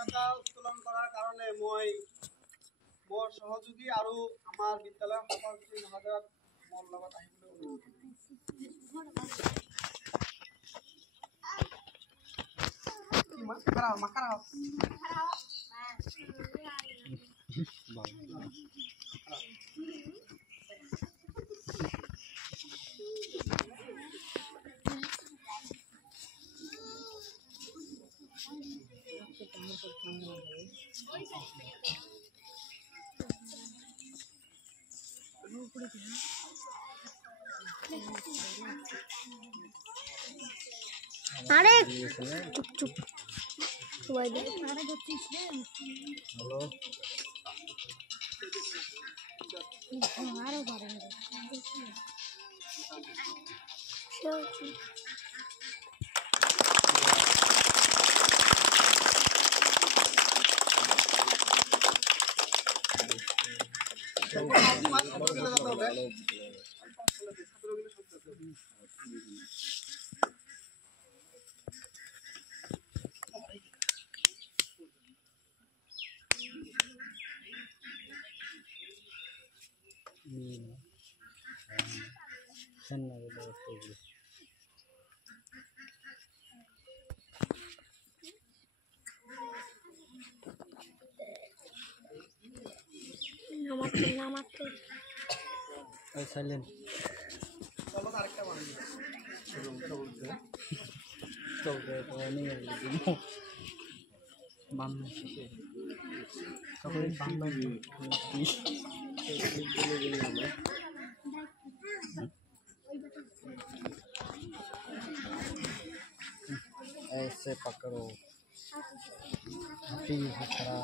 পতাকা উত্তোলন কৰাৰ কাৰণে মই মোৰ সহযোগী আৰু আমাৰ বিদ্যালয়ৰ সভাপতি মহোদয়ক মোৰ লগত আহিবলৈ অনুৰোধ अरे चुप चुप हेलो সাইলেন্ট চলো আরেকটা বানাই চলবে তো নিয়ে দিব বান্দা সকলে বান্দা ऐसे पकड़ो हाथी खड़ा